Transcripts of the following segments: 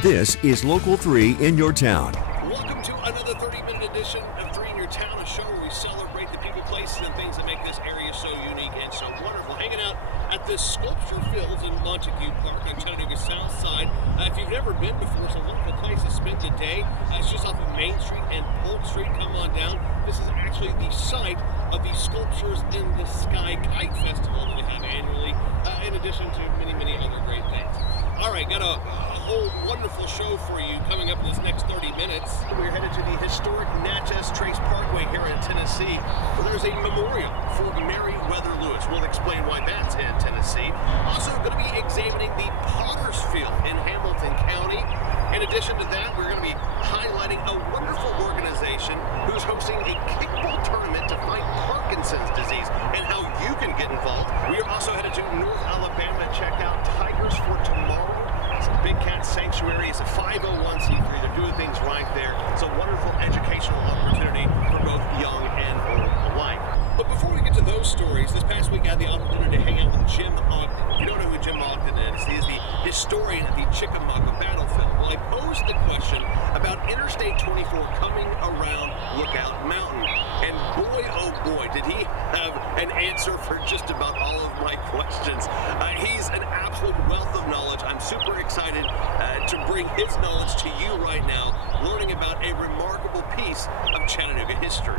This is Local 3 in your town. Welcome to another 30-minute edition of 3 in Your Town, a show where we celebrate the people, places, and things that make this area so unique and so wonderful. Hanging out at the Sculpture Fields in Montague Park on Chattanooga South Side. If you've never been before, it's a wonderful place to spend the day. It's just off of Main Street and Polk Street. Come on down. This is actually the site of the Sculptures in the Sky Kite Festival that we have annually, in addition to many, many other great things. All right, got a whole wonderful show for you coming up in this next 30 minutes. We're headed to the historic Natchez Trace Parkway here in Tennessee, where there's a memorial for Meriwether Lewis. We'll explain why that's in Tennessee. Also going to be examining the Potter's Field in Hamilton County. In addition to that, we're going to be highlighting a wonderful organization who's hosting a kickball tournament to fight Parkinson's disease and how you can get involved. We are also headed to North Alabama to check out Tigers for Tomorrow. It's a Big Cat Sanctuary. It's a 501c3. They're doing things right there. It's a wonderful educational opportunity for both young and old alike. But before we get to those stories, this past week I had the opportunity to hang out with Jim Ogden. You don't know who Jim Ogden is. He is the historian at the Chickamauga battlefield. Well, I posed the question about Interstate 24 coming around Lookout Mountain. And boy, oh boy, did he have an answer for just about all of my questions. He's an absolute wealth of knowledge. I'm super excited to bring his knowledge to you right now, learning about a remarkable piece of Chattanooga history.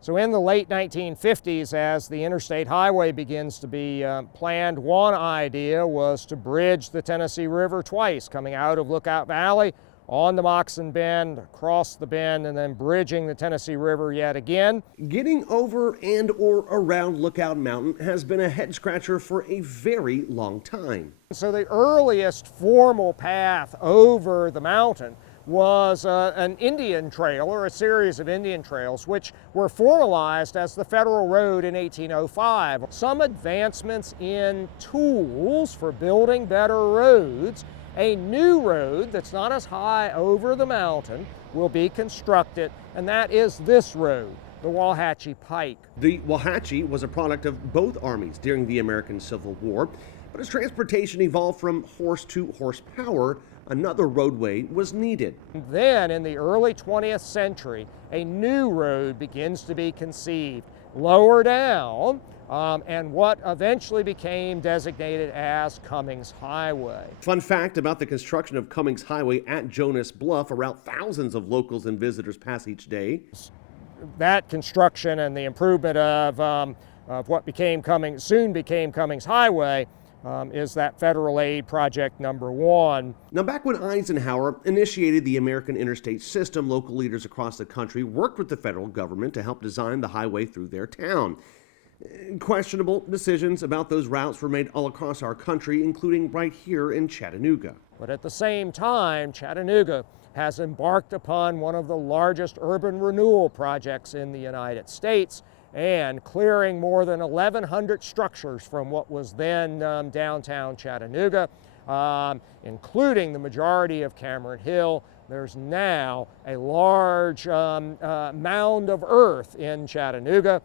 So in the late 1950s, as the interstate highway begins to be planned, one idea was to bridge the Tennessee River twice, coming out of Lookout Valley, on the Moccasin Bend, across the bend, and then bridging the Tennessee River yet again. Getting over and or around Lookout Mountain has been a head scratcher for a very long time. So the earliest formal path over the mountain was an Indian trail, or a series of Indian trails, which were formalized as the Federal Road in 1805. Some advancements in tools for building better roads. A new road that's not as high over the mountain will be constructed, and that is this road, the Walhatchee Pike. The Walhatchee was a product of both armies during the American Civil War, but as transportation evolved from horse to horsepower, another roadway was needed. Then, in the early 20th century, a new road begins to be conceived lower down, and what eventually became designated as Cummings Highway. Fun fact about the construction of Cummings Highway at Jonas Bluff, a route thousands of locals and visitors pass each day. That construction and the improvement of what soon became Cummings Highway is that federal aid project number 1. Now, back when Eisenhower initiated the American interstate system, local leaders across the country worked with the federal government to help design the highway through their town. Questionable decisions about those routes were made all across our country, including right here in Chattanooga. But at the same time, Chattanooga has embarked upon one of the largest urban renewal projects in the United States, and clearing more than 1,100 structures from what was then downtown Chattanooga, including the majority of Cameron Hill. There's now a large mound of earth in Chattanooga,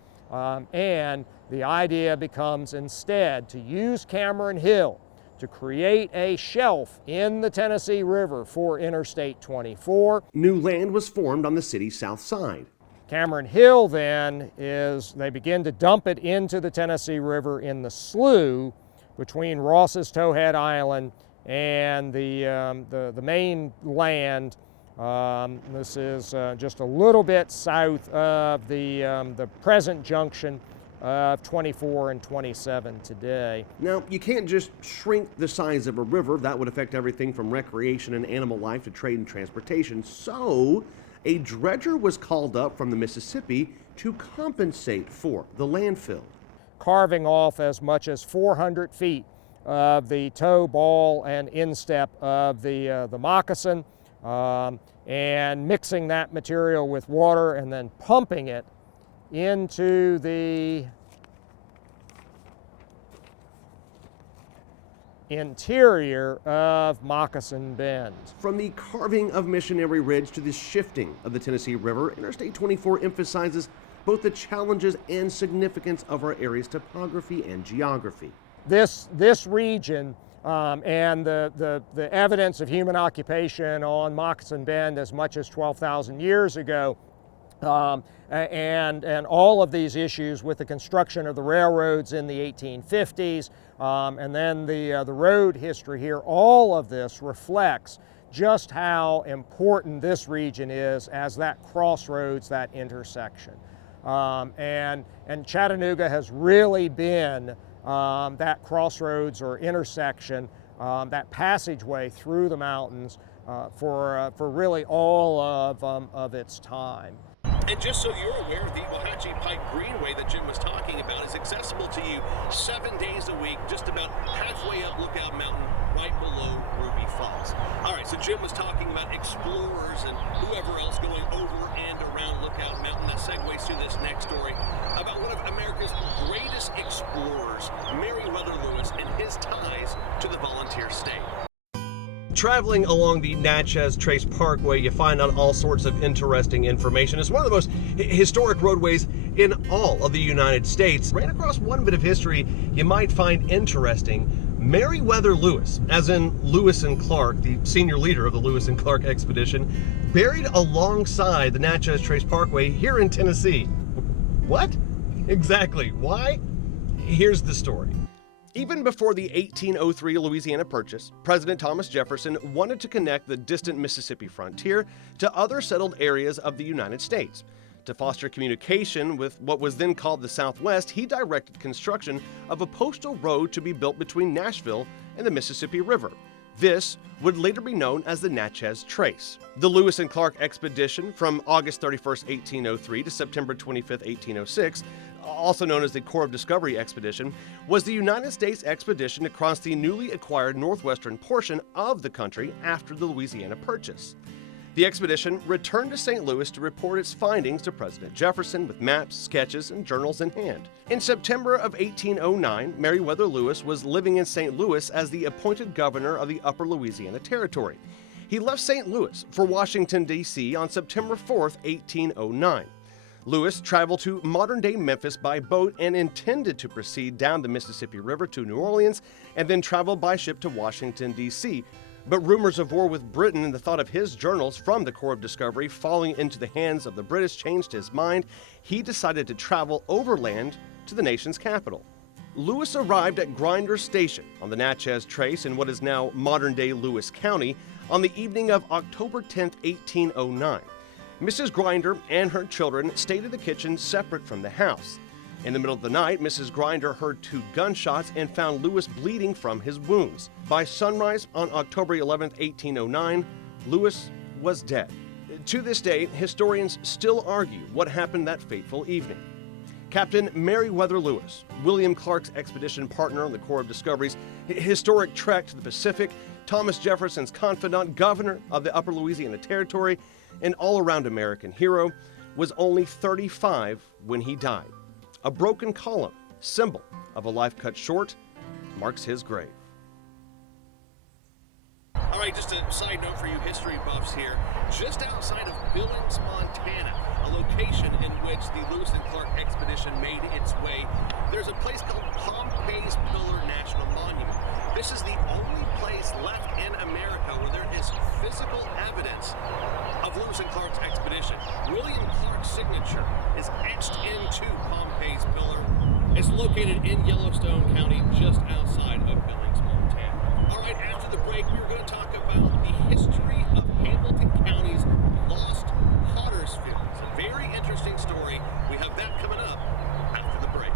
and the idea becomes instead to use Cameron Hill to create a shelf in the Tennessee River for Interstate 24. New land was formed on the city's south side. Cameron Hill then they begin to dump it into the Tennessee River in the slough between Ross's Towhead Island and the main land. This is just a little bit south of the present junction of 24 and 27 today. Now, you can't just shrink the size of a river. That would affect everything from recreation and animal life to trade and transportation. So a dredger was called up from the Mississippi to compensate for the landfill, carving off as much as 400 feet of the toe, ball, and instep of the moccasin, and mixing that material with water and then pumping it into the interior of Moccasin Bend. From the carving of Missionary Ridge to the shifting of the Tennessee River, Interstate 24 emphasizes both the challenges and significance of our area's topography and geography. This region and the evidence of human occupation on Moccasin Bend as much as 12,000 years ago, and all of these issues with the construction of the railroads in the 1850s, and then the road history here, all of this reflects just how important this region is as that crossroads, that intersection. And Chattanooga has really been that crossroads or intersection, that passageway through the mountains for really all of its time. And just so you're aware, the Wauhatchie Pike Greenway that Jim was talking about is accessible to you 7 days a week, just about halfway up Lookout Mountain, right below Ruby Falls. All right, so Jim was talking about explorers and whoever else going over and around Lookout Mountain. That segues to this next story about one of America's greatest explorers, Meriwether Lewis, and his ties to the Volunteer State. Traveling along the Natchez Trace Parkway, you find out all sorts of interesting information. It's one of the most historic roadways in all of the United States. Right across one bit of history you might find interesting. Meriwether Lewis, as in Lewis and Clark, the senior leader of the Lewis and Clark expedition, buried alongside the Natchez Trace Parkway here in Tennessee. What? Exactly. Why? Here's the story. Even before the 1803 Louisiana Purchase, President Thomas Jefferson wanted to connect the distant Mississippi frontier to other settled areas of the United States. To foster communication with what was then called the Southwest, he directed construction of a postal road to be built between Nashville and the Mississippi River. This would later be known as the Natchez Trace. The Lewis and Clark expedition from August 31st, 1803 to September 25th, 1806, also known as the Corps of Discovery Expedition, was the United States expedition across the newly acquired northwestern portion of the country after the Louisiana Purchase. The expedition returned to St. Louis to report its findings to President Jefferson with maps, sketches, and journals in hand. In September of 1809, Meriwether Lewis was living in St. Louis as the appointed governor of the Upper Louisiana Territory. He left St. Louis for Washington, D.C. on September 4th, 1809. Lewis traveled to modern-day Memphis by boat and intended to proceed down the Mississippi River to New Orleans and then travel by ship to Washington, D.C. But rumors of war with Britain and the thought of his journals from the Corps of Discovery falling into the hands of the British changed his mind. He decided to travel overland to the nation's capital. Lewis arrived at Grinder Station on the Natchez Trace in what is now modern-day Lewis County on the evening of October 10, 1809. Mrs. Grinder and her children stayed in the kitchen separate from the house. In the middle of the night, Mrs. Grinder heard 2 gunshots and found Lewis bleeding from his wounds. By sunrise on October 11, 1809, Lewis was dead. To this day, historians still argue what happened that fateful evening. Captain Meriwether Lewis, William Clark's expedition partner on the Corps of Discovery's historic trek to the Pacific, Thomas Jefferson's confidant, governor of the Upper Louisiana Territory, an all-around American hero, was only 35 when he died. A broken column, symbol of a life cut short, marks his grave. All right, just a side note for you history buffs here. Just outside of Billings, Montana, a location in which the Lewis and Clark expedition made its way, there's a place called Pompey's Pillar National Monument. This is the only place left in America where there is physical evidence of Lewis and Clark's expedition. William Clark's signature is etched into Pompey's Pillar. It's located in Yellowstone County, just outside of Billings, Montana. All right, after the break, we're going to talk about the history of Hamilton County's lost Potter's Field. It's a very interesting story. We have that coming up after the break.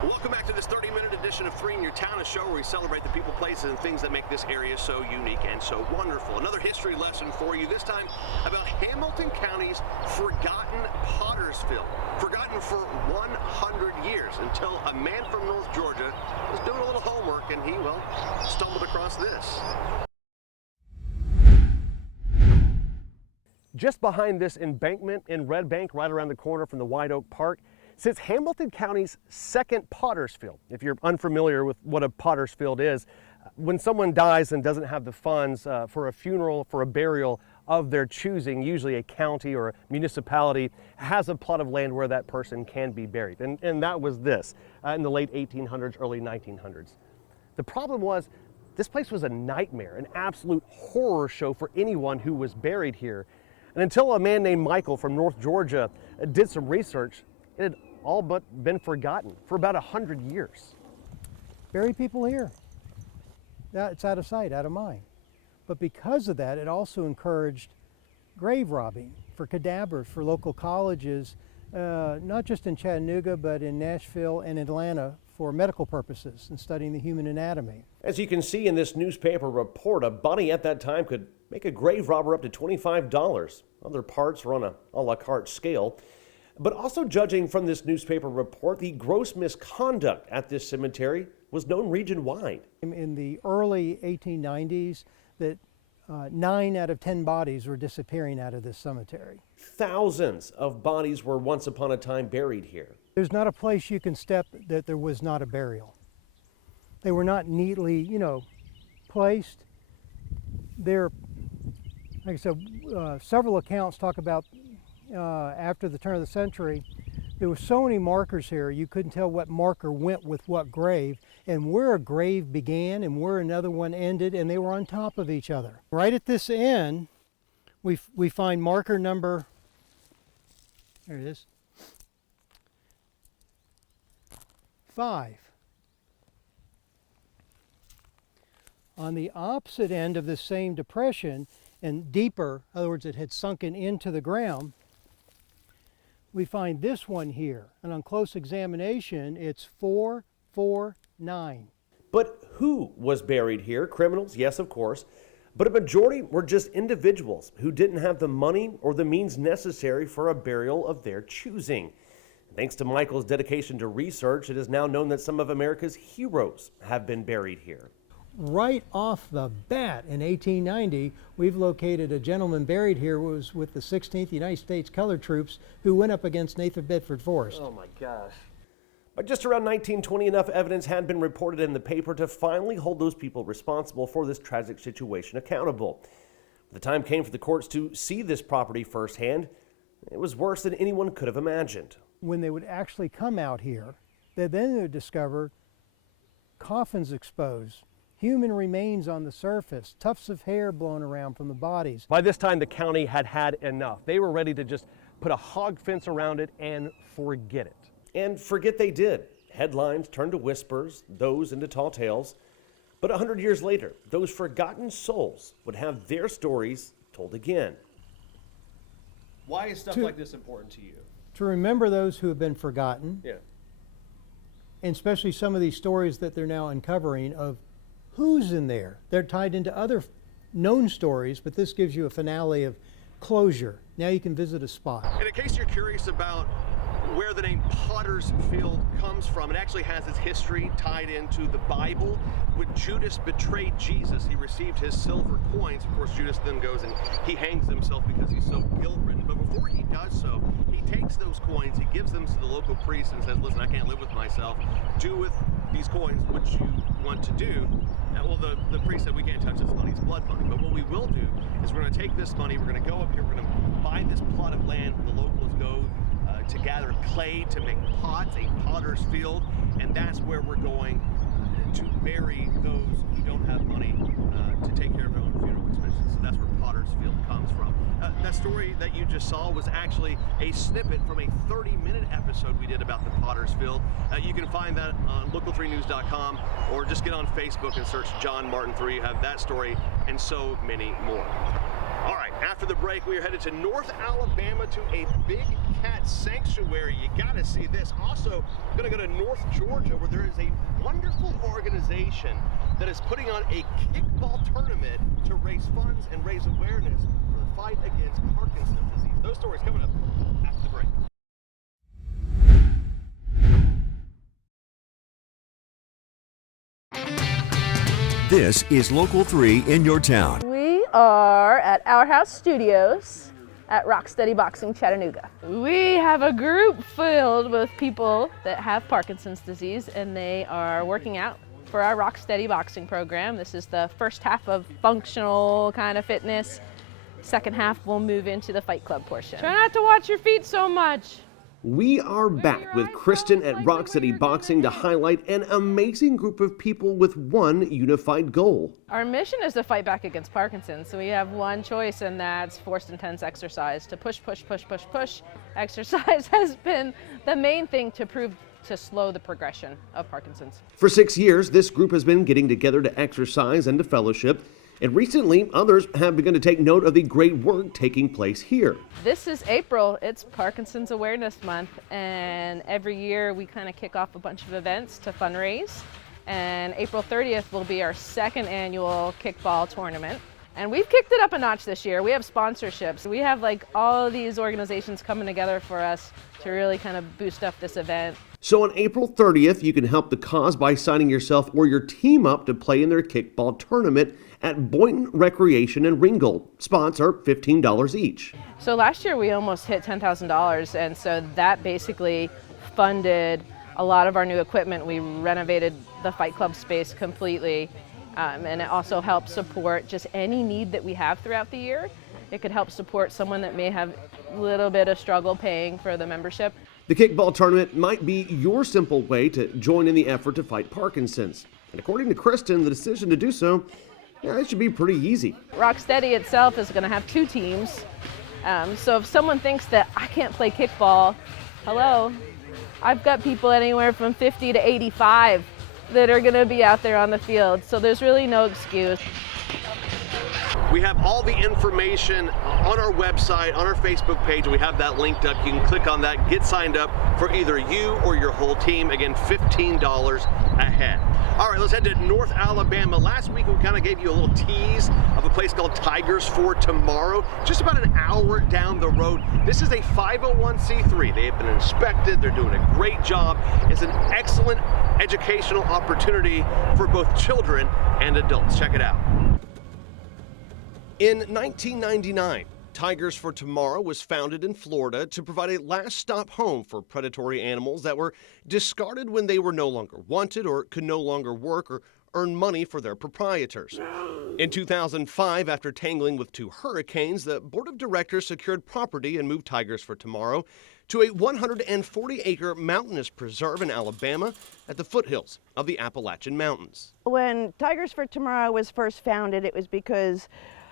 Welcome back to this 30-minute edition of 3 in Your Town, a show where we celebrate the people, places, and things that make this area so unique and so wonderful. Another history lesson for you, this time about Hamilton County's forgotten Potter's Field. Forgotten for 100 years until a man from North Georgia was doing a little homework and he, well, stumbled across this. Just behind this embankment in Red Bank, right around the corner from the White Oak Park, sits Hamilton County's second Potter's Field. If you're unfamiliar with what a Potter's Field is, when someone dies and doesn't have the funds for a funeral, for a burial, of their choosing, usually a county or a municipality, has a plot of land where that person can be buried. And that was this in the late 1800s, early 1900s. The problem was this place was a nightmare, an absolute horror show for anyone who was buried here. And until a man named Michael from North Georgia did some research, it had all but been forgotten for about 100 years. Bury people here. It's out of sight, out of mind. But because of that, it also encouraged grave robbing for cadavers for local colleges, not just in Chattanooga, but in Nashville and Atlanta for medical purposes and studying the human anatomy. As you can see in this newspaper report, a body at that time could make a grave robber up to $25. Other parts are on a la carte scale. But also judging from this newspaper report, the gross misconduct at this cemetery was known region-wide. In the early 1890s, that 9 out of 10 bodies were disappearing out of this cemetery. Thousands of bodies were once upon a time buried here. There's not a place you can step that there was not a burial. They were not neatly, placed. They're, like I said, several accounts talk about after the turn of the century, there were so many markers here, you couldn't tell what marker went with what grave, and where a grave began and where another one ended, and they were on top of each other. Right at this end, we find marker number, there it is, 5. On the opposite end of this same depression, and deeper, in other words, it had sunken into the ground, we find this one here, and on close examination, it's 449. But who was buried here? Criminals, yes, of course, but a majority were just individuals who didn't have the money or the means necessary for a burial of their choosing. Thanks to Michael's dedication to research, it is now known that some of America's heroes have been buried here. Right off the bat in 1890, we've located a gentleman buried here who was with the 16th United States Colored Troops who went up against Nathan Bedford Forrest. Oh my gosh. By just around 1920, enough evidence had been reported in the paper to finally hold those people responsible for this tragic situation accountable. The time came for the courts to see this property firsthand. It was worse than anyone could have imagined. When they would actually come out here, they would discover coffins exposed, human remains on the surface, tufts of hair blown around from the bodies. By this time, the county had had enough. They were ready to just put a hog fence around it and forget it. And forget they did. Headlines turned to whispers, those into tall tales. But 100 years later, those forgotten souls would have their stories told again. Why is stuff like this important to you? To remember those who have been forgotten, Yeah. and especially some of these stories that they're now uncovering of who's in there. They're tied into other known stories, but this gives you a finale of closure. Now you can visit a spot. And in case you're curious about where the name Potter's Field comes from, it actually has its history tied into the Bible. When Judas betrayed Jesus, he received his silver coins. Of course, Judas then goes and he hangs himself because he's so guilt-ridden. But before he does so, he takes those coins, he gives them to the local priest and says, listen, I can't live with myself. Do with these coins what you want to do. Well, the priest said, we can't touch this money, it's blood money. But what we will do is we're going to take this money, we're going to go up here, we're going to buy this plot of land where the locals go to gather clay to make pots, a potter's field, and that's where we're going to bury those who don't have money to take care of their own funeral expenses. So that's where Potter's Field comes from. That story that you just saw was actually a snippet from a 30-minute episode we did about the Potter's Field. You can find that on local3news.com or just get on Facebook and search John Martin 3. You have that story and so many more. All right, after the break, we are headed to North Alabama to a big cat sanctuary. You gotta see this. Also, gonna go to North Georgia where there is a wonderful organization that is putting on a kickball tournament to raise funds and raise awareness for the fight against Parkinson's disease. Those stories coming up after the break. This is Local 3 in your town. We are at Our House Studios at Rock Steady Boxing Chattanooga. We have a group filled with people that have Parkinson's disease, and they are working out for our Rock Steady Boxing program. This is the first half of functional kind of fitness. Second half, we'll move into the Fight Club portion. Try not to watch your feet so much. We are back with Kristen at Rock Steady Boxing to highlight an amazing group of people with one unified goal. Our mission is to fight back against Parkinson's, so we have one choice, and that's forced intense exercise. To push, push, push, push, push. Exercise has been the main thing to slow the progression of Parkinson's. For 6 years, this group has been getting together to exercise and to fellowship. And recently, others have begun to take note of the great work taking place here. This is April. It's Parkinson's Awareness Month, and every year we kind of kick off a bunch of events to fundraise. And April 30th will be our second annual kickball tournament. And we've kicked it up a notch this year. We have sponsorships. We have like all of these organizations coming together for us to really kind of boost up this event. So on April 30th, you can help the cause by signing yourself or your team up to play in their kickball tournament at Boynton Recreation in Ringgold. Spots are $15 each. So last year we almost hit $10,000, and so that basically funded a lot of our new equipment. We renovated the Fight Club space completely, and it also helped support just any need that we have throughout the year. It could help support someone that may have a little bit of struggle paying for the membership. The kickball tournament might be your simple way to join in the effort to fight Parkinson's. And according to Kristen, the decision to do so, it should be pretty easy. Rock Steady itself is going to have 2 teams. So if someone thinks that I can't play kickball, hello, I've got people anywhere from 50 to 85 that are going to be out there on the field. So there's really no excuse. We have all the information on our website, on our Facebook page, and we have that linked up. You can click on that, get signed up for either you or your whole team. Again, $15 a head. All right, let's head to North Alabama. Last week, we kind of gave you a little tease of a place called Tigers for Tomorrow, just about an hour down the road. This is a 501c3. They have been inspected. They're doing a great job. It's an excellent educational opportunity for both children and adults. Check it out. In 1999, Tigers for Tomorrow was founded in Florida to provide a last-stop home for predatory animals that were discarded when they were no longer wanted or could no longer work or earn money for their proprietors. In 2005, after tangling with 2 hurricanes, the board of directors secured property and moved Tigers for Tomorrow to a 140-acre mountainous preserve in Alabama at the foothills of the Appalachian Mountains. When Tigers for Tomorrow was first founded, it was because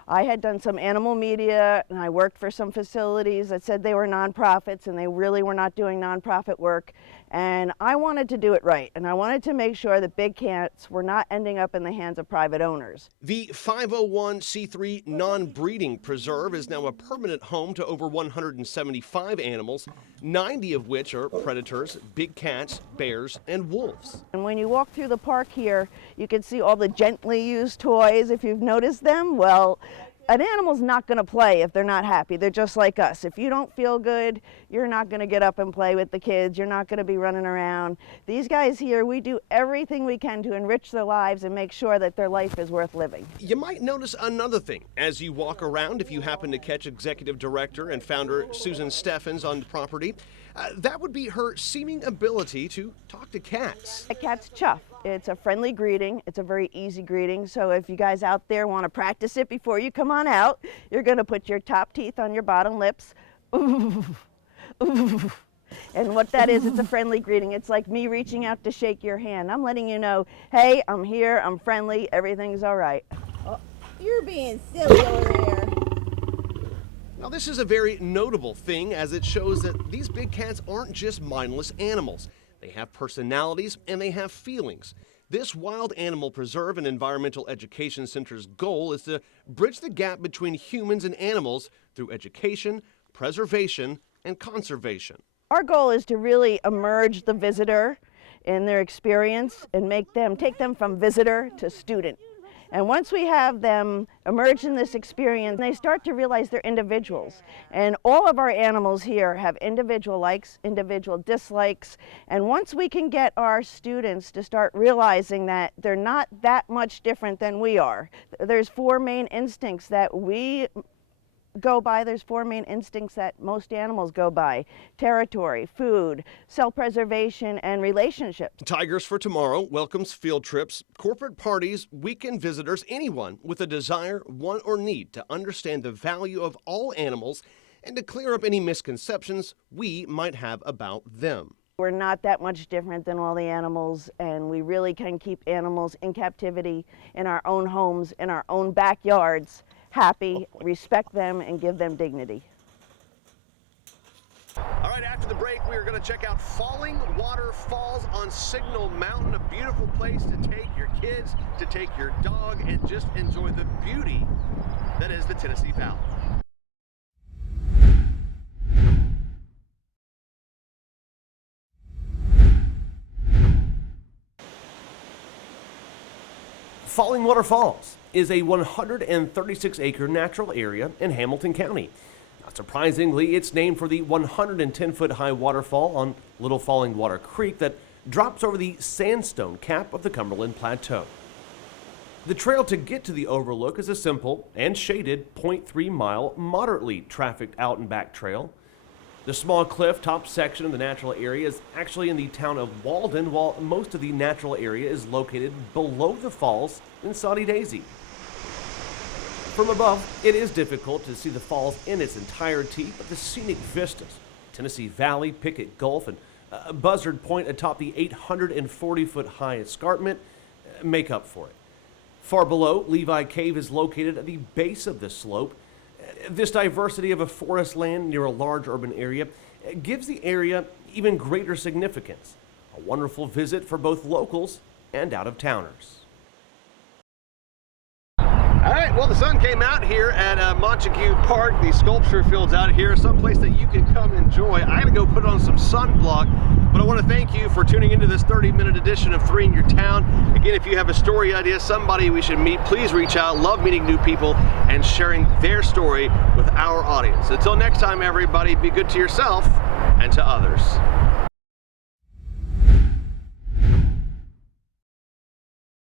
I had done some animal media and I worked for some facilities that said they were nonprofits and they really were not doing nonprofit work. And I wanted to do it right, and I wanted to make sure that big cats were not ending up in the hands of private owners. The 501c3 non-breeding preserve is now a permanent home to over 175 animals, 90 of which are predators, big cats, bears, and wolves. And when you walk through the park here, you can see all the gently used toys, if you've noticed them. Well, an animal's not going to play if they're not happy. They're just like us. If you don't feel good, you're not going to get up and play with the kids. You're not going to be running around. These guys here, we do everything we can to enrich their lives and make sure that their life is worth living. You might notice another thing as you walk around if you happen to catch Executive Director and Founder Susan Steffens on the property. That would be her seeming ability to talk to cats. A cat's chuff. It's a friendly greeting. It's a very easy greeting. So if you guys out there want to practice it before you come on out, you're going to put your top teeth on your bottom lips. Ooh, ooh. And what that is, it's a friendly greeting. It's like me reaching out to shake your hand. I'm letting you know, hey, I'm here, I'm friendly, everything's all right. Oh, you're being silly over there. Now, this is a very notable thing as it shows that these big cats aren't just mindless animals. They have personalities and they have feelings. This Wild Animal Preserve and Environmental Education Center's goal is to bridge the gap between humans and animals through education, preservation, and conservation. Our goal is to really emerge the visitor in their experience and take them from visitor to student. And once we have them emerge in this experience, they start to realize they're individuals. And all of our animals here have individual likes, individual dislikes. And once we can get our students to start realizing that they're not that much different than we are, there's 4 main instincts that we go by, there's 4 main instincts that most animals go by: territory, food, self-preservation, and relationships. Tigers for Tomorrow welcomes field trips, corporate parties, weekend visitors, anyone with a desire, want, or need to understand the value of all animals and to clear up any misconceptions we might have about them. We're not that much different than all the animals, and we really can keep animals in captivity in our own homes, in our own backyards, happy, respect them, and give them dignity. All right, after the break, we are going to check out Falling Water Falls on Signal Mountain, a beautiful place to take your kids, to take your dog, and just enjoy the beauty that is the Tennessee Valley. Falling Water Falls is a 136-acre natural area in Hamilton County. Not surprisingly, it's named for the 110-foot-high waterfall on Little Falling Water Creek that drops over the sandstone cap of the Cumberland Plateau. The trail to get to the overlook is a simple and shaded 0.3-mile, moderately trafficked out and back trail. The small cliff-top section of the natural area is actually in the town of Walden, while most of the natural area is located below the falls in Soddy Daisy. From above, it is difficult to see the falls in its entirety, but the scenic vistas, Tennessee Valley, Pickett Gulf, and Buzzard Point atop the 840-foot-high escarpment make up for it. Far below, Levi Cave is located at the base of the slope. This diversity of a forest land near a large urban area gives the area even greater significance, a wonderful visit for both locals and out-of-towners. All right, well, the sun came out here at Montague Park. The sculpture field's out here, someplace that you can come enjoy. I gotta go put on some sunblock, but I want to thank you for tuning into this 30-minute edition of 3 in Your Town. Again, if you have a story idea, somebody we should meet, please reach out. Love meeting new people and sharing their story with our audience. Until next time, everybody, be good to yourself and to others.